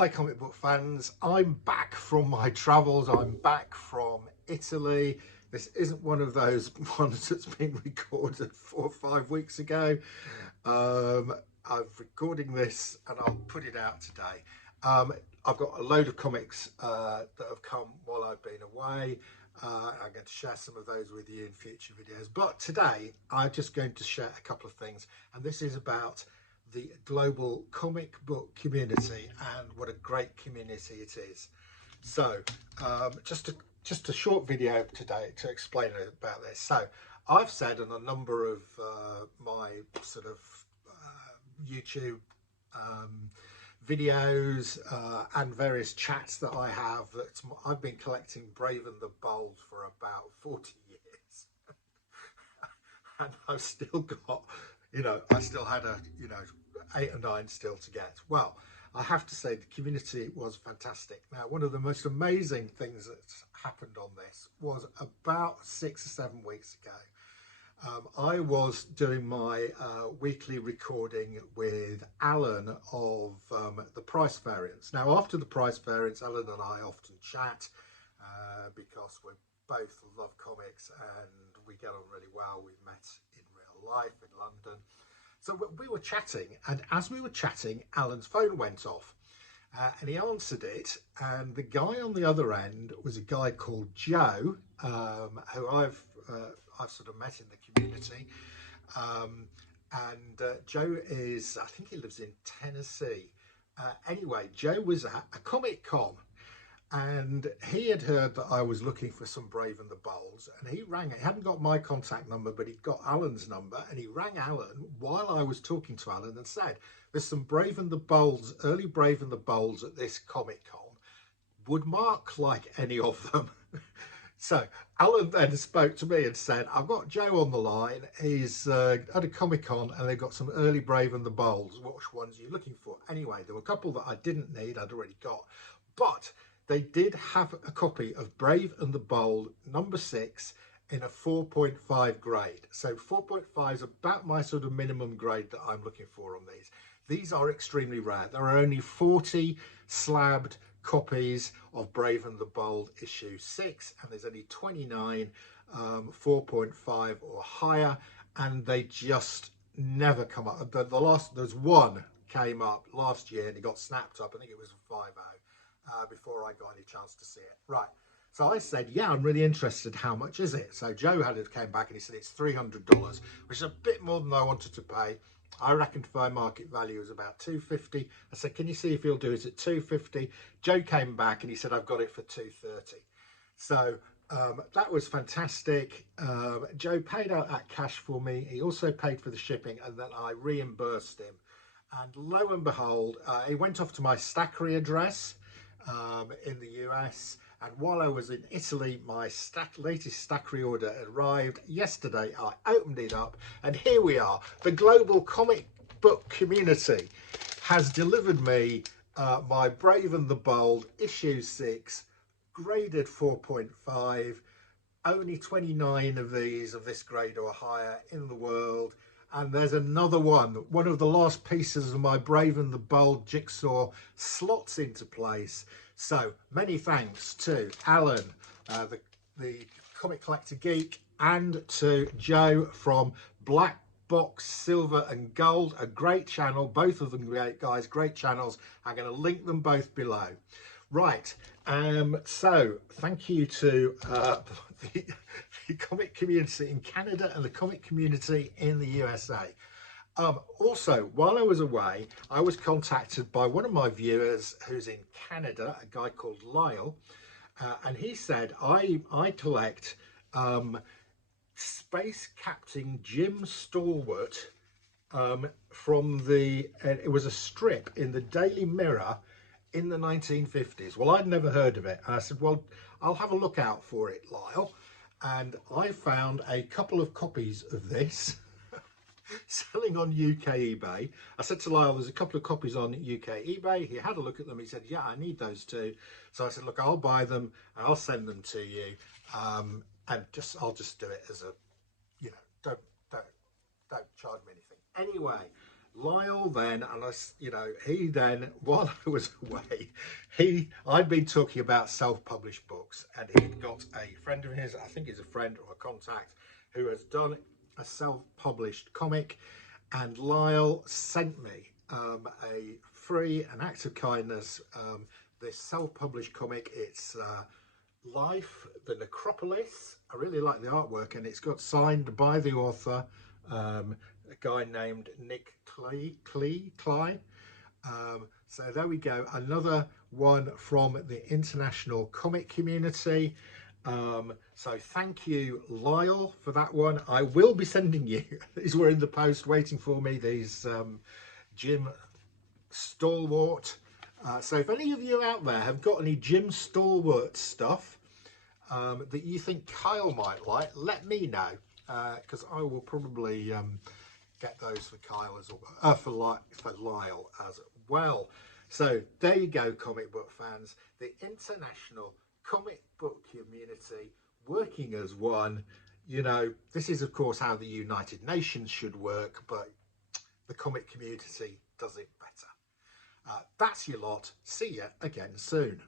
Hi comic book fans, I'm back from my travels. I'm back from Italy. This isn't one of those ones that's been recorded 4 or 5 weeks ago. I'm recording this and I'll put it out today. I've got a load of comics that have come while I've been away. I'm going to share some of those with you in future videos, but today I'm just going to share a couple of things, and this is about the global comic book community and what a great community it is. So just a short video today to explain about this. So I've said in a number of my sort of YouTube videos and various chats that I have that I've been collecting Brave and the Bold for about 40 years and I've still got, I still had 8 or 9 still to get. Well, I have to say the community was fantastic. Now, one of the most amazing things that happened on this was about 6 or 7 weeks ago. I was doing my weekly recording with Allan of the price variance. Now, after the price variance, Allan and I often chat because we both love comics and we get on really well. We've met in real life in London. So we were chatting, and as we were chatting, Alan's phone went off and he answered it, and the guy on the other end was a guy called Joe, who I've sort of met in the community, and Joe is, I think he lives in Tennessee. Anyway, Joe was at a Comic Con, and he had heard that I was looking for some Brave and the Bolds, and he rang. He hadn't got my contact number, but he'd got Alan's number, and he rang Allan while I was talking to Allan and said, there's some Brave and the Bolds, early Brave and the Bolds at this Comic Con. Would Mark like any of them? So Allan then spoke to me and said, I've got Joe on the line. He's at a Comic Con and they've got some early Brave and the Bolds. Which ones are you looking for? Anyway, there were a couple that I didn't need, I'd already got, but they did have a copy of Brave and the Bold number 6 in a 4.5 grade. So 4.5 is about my sort of minimum grade that I'm looking for on these. These are extremely rare. There are only 40 slabbed copies of Brave and the Bold issue 6, and there's only 29 4.5 or higher, and they just never come up. There's one came up last year and it got snapped up. I think it was a 5.0. Before I got any chance to see it. Right, so I said, yeah, I'm really interested. How much is it? So Joe came back and he said it's $300, which is a bit more than I wanted to pay. I reckon fair market value is about $250. I said, can you see if he'll do it at $250? Joe came back and he said, I've got it for $230. So that was fantastic. Joe paid out that cash for me. He also paid for the shipping, and then I reimbursed him. And lo and behold, he went off to my Stackery address in the US, and while I was in Italy, my latest Stackery order arrived yesterday. I opened it up and here we are. The global comic book community has delivered me my Brave and the Bold issue 6, graded 4.5. Only 29 of these of this grade or higher in the world. And there's another one of the last pieces of my Brave and the Bold jigsaw slots into place. So many thanks to Allan, the Comic Collector Geek, and to Joe from Black Box Silver and Gold, a great channel. Both of them great guys, great channels. I'm going to link them both below. Right, so thank you to the comic community in Canada and the comic community in the USA. Also, while I was away, I was contacted by one of my viewers who's in Canada, a guy called Lyle, and he said, I collect Space Captain Jim Stalwart from it was a strip in the Daily Mirror in the 1950s. Well, I'd never heard of it. And I said, well, I'll have a look out for it, Lyle. And I found a couple of copies of this selling on UK eBay. I said to Lyle, there's a couple of copies on UK eBay. He had a look at them. He said, yeah, I need those too. So I said, look, I'll buy them and I'll send them to you. And I'll just do it as a, don't charge me anything. Anyway, Lyle then, and he then, while I was away, I'd been talking about self-published books, and he'd got a friend of his, I think he's a friend or a contact, who has done a self-published comic, and Lyle sent me a free, an act of kindness, this self-published comic. It's Life, the Necropolis. I really like the artwork, and it's got signed by the author, a guy named Nick Cly. So there we go, another one from the international comic community. So thank you, Lyle, for that one. I will be sending you, these were in the post waiting for me, these Jim Stalwart. So if any of you out there have got any Jim Stalwart stuff that you think Kyle might like, let me know, because I will probably get those for Kyle as well, for Lyle as well. So there you go, comic book fans. The international comic book community working as one. You know, this is of course how the United Nations should work, but the comic community does it better. That's your lot. See you again soon.